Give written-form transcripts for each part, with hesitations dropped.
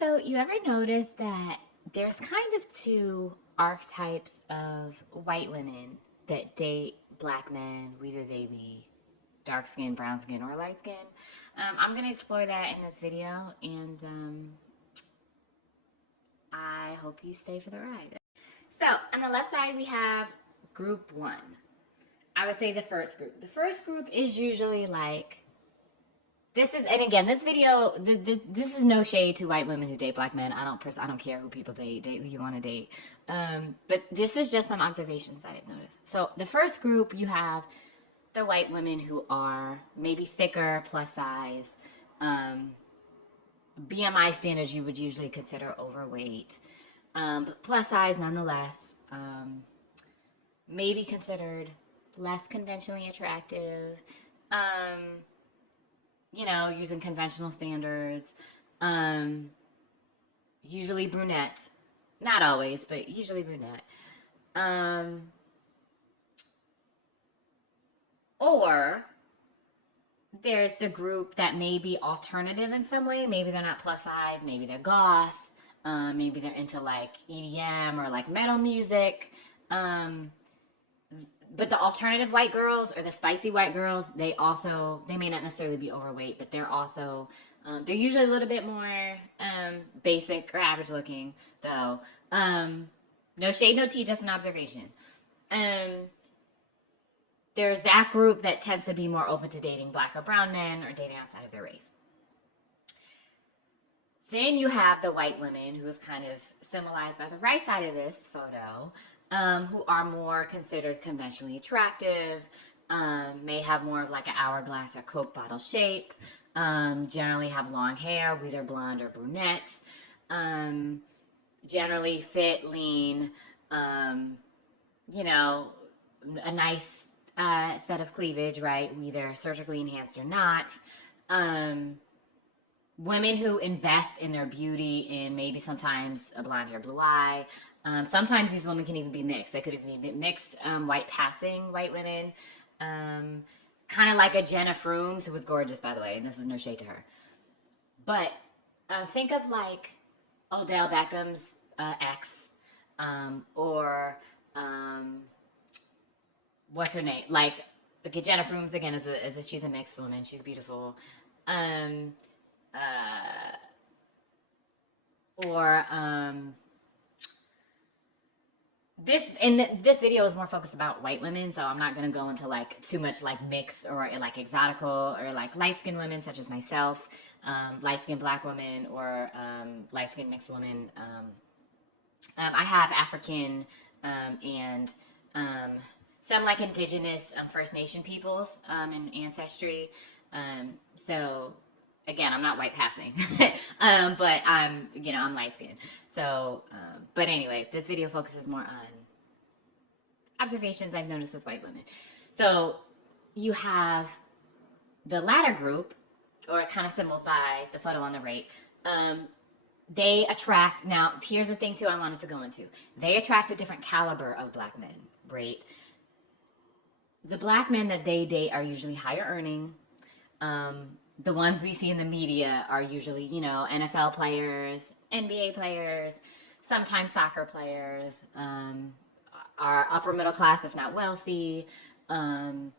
So, you ever notice that there's kind of two archetypes of white women that date black men, whether they be dark skin, brown skin, or light skin? I'm going to explore that in this video, and I hope you stay for the ride. So, on the left side, we have group one. I would say the first group. The first group is usually like this is, and again, this video, this is no shade to white women who date black men. I don't care who people date who you want to date. But this is just some observations that I've noticed. So the first group, you have the white women who are maybe thicker, plus size, BMI standards you would usually consider overweight, but plus size nonetheless, maybe considered less conventionally attractive. Using conventional standards, usually brunette, not always, but usually brunette. Or there's the group that may be alternative in some way. Maybe they're not plus size, maybe they're goth, maybe they're into like EDM or like metal music. But the alternative white girls or the spicy white girls, they may not necessarily be overweight, but they're also they're usually a little bit more basic or average looking, though. No shade, no tea, just an observation. There's that group that tends to be more open to dating black or brown men or dating outside of their race. Then you have the white women, who is kind of symbolized by the right side of this photo, who are more considered conventionally attractive, may have more of like an hourglass or Coke bottle shape, generally have long hair, whether blonde or brunette, generally fit, lean, a nice set of cleavage, right, whether surgically enhanced or not. Women who invest in their beauty in maybe sometimes a blonde hair, blue eye. Sometimes these women can even be mixed. They could even be mixed white passing white women. Kind of like a Jenna Frooms, who was gorgeous, by the way, and this is no shade to her. But think of like Odell Beckham's ex, or what's her name? Like, okay, Jenna Frooms, again, she's a mixed woman. She's beautiful. Or this video is more focused about white women, so I'm not gonna go into like too much like mixed or like exotical or like light skinned women such as myself, light skinned black women, or light skinned mixed women. I have African and some like indigenous First Nation peoples in ancestry. So again, I'm not white passing, but I'm light skinned. So, but anyway, this video focuses more on observations I've noticed with white women. So you have the latter group, or kind of symbolized by the photo on the right. They attract, now here's the thing too I wanted to go into. They attract a different caliber of black men, right? The black men that they date are usually higher earning. The ones we see in the media are usually, NFL players, NBA players, sometimes soccer players, are upper middle class, if not wealthy, have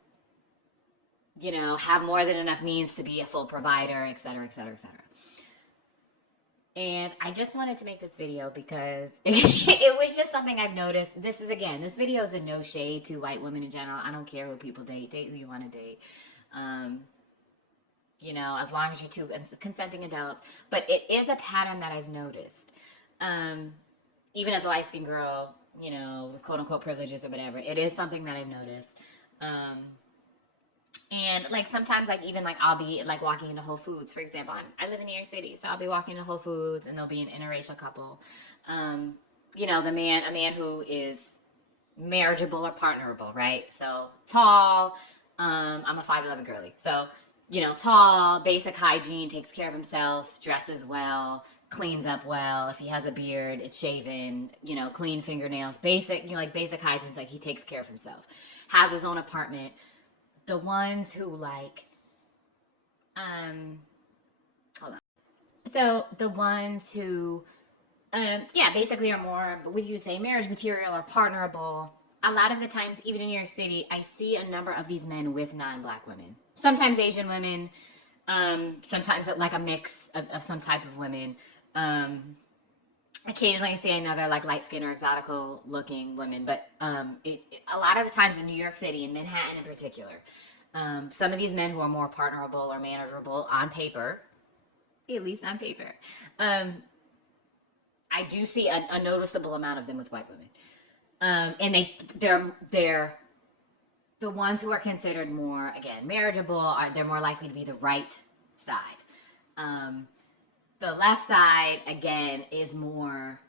more than enough means to be a full provider, et cetera, et cetera, et cetera. And I just wanted to make this video because it was just something I've noticed. This video is a no shade to white women in general. I don't care who people date who you want to date. As long as you're two consenting adults. But it is a pattern that I've noticed. Even as a light-skinned girl, with quote-unquote privileges or whatever, it is something that I've noticed. And like sometimes, like even like I'll be like walking into Whole Foods, for example. I live in New York City, so I'll be walking into Whole Foods and there'll be an interracial couple. A man who is marriageable or partnerable, right? So tall. I'm a 5'11" girly, so tall, basic hygiene, takes care of himself, dresses well, cleans up well. If he has a beard, it's shaven, clean fingernails, basic hygiene, like he takes care of himself, has his own apartment. The ones who like, hold on. So the ones who, yeah, basically are more, what you would say, marriage material or partnerable. A lot of the times, even in New York City, I see a number of these men with non-black women. Sometimes Asian women, sometimes like a mix of some type of women. Occasionally I see another like light skinned or exotical looking women, but a lot of the times in New York City, in Manhattan in particular, some of these men who are more partnerable or manageable on paper, at least on paper, I do see a noticeable amount of them with white women, and they're the ones who are considered more, again, marriageable. They're more likely to be the right side. The left side, again, is more.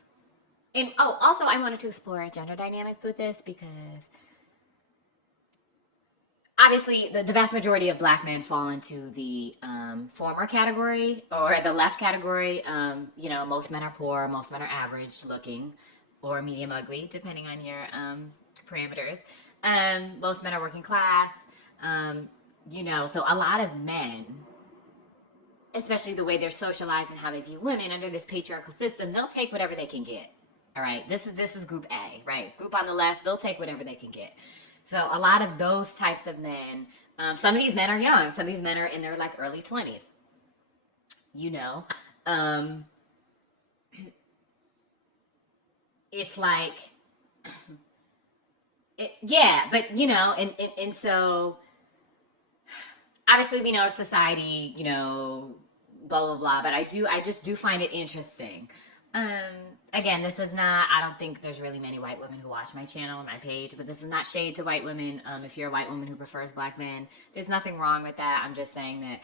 And oh, also, I wanted to explore gender dynamics with this because obviously the vast majority of black men fall into the former category or the left category. You know, most men are poor, most men are average looking or medium ugly, depending on your parameters. Most men are working class. You know, so a lot of men, especially the way they're socialized and how they view women under this patriarchal system, they'll take whatever they can get. All right, this is group A, right? Group on the left, they'll take whatever they can get. So a lot of those types of men, some of these men are young, some of these men are in their like early 20s. You know, it's like, yeah, but you know, and so obviously we know society, you know, blah blah blah. But I just do find it interesting. Again, this is not. I don't think there's really many white women who watch my channel and my page, but this is not shade to white women. If you're a white woman who prefers black men, there's nothing wrong with that. I'm just saying that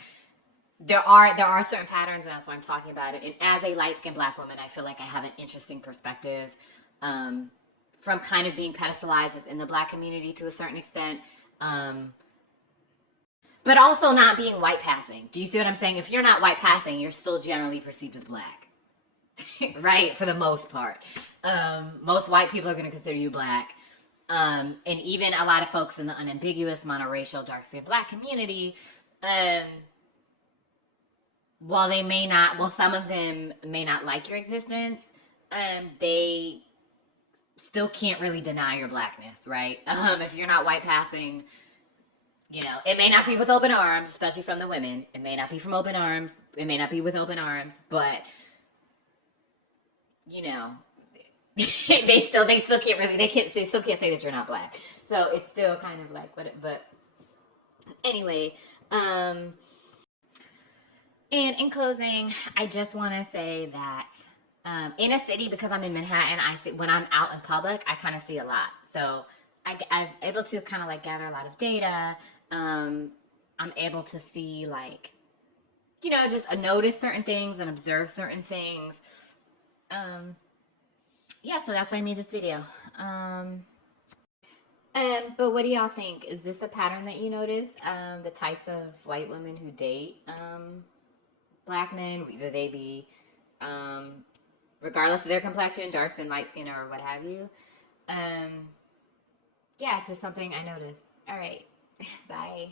there are certain patterns, and that's why I'm talking about it. And as a light skinned black woman, I feel like I have an interesting perspective. From kind of being pedestalized within the black community to a certain extent, but also not being white passing. Do you see what I'm saying? If you're not white passing, you're still generally perceived as black, right? For the most part, most white people are going to consider you black, and even a lot of folks in the unambiguous monoracial dark skinned black community, while they may not, well, some of them may not like your existence, they still can't really deny your blackness, right? If you're not white passing, you know, it may not be with open arms, especially from the women. It may not be from open arms. It may not be with open arms, but you know, they still can't really they still can't say that you're not black. So it's still kind of like but anyway, and in closing, I just want to say that in a city, because I'm in Manhattan, I see when I'm out in public, I kind of see a lot. So I'm able to kind of like gather a lot of data. I'm able to see like, you know, just notice certain things and observe certain things. Yeah, so that's why I made this video. But what do y'all think? Is this a pattern that you notice? The types of white women who date black men, whether they be, regardless of their complexion, dark skin, light skin, or what have you. Yeah, it's just something I noticed. All right, bye.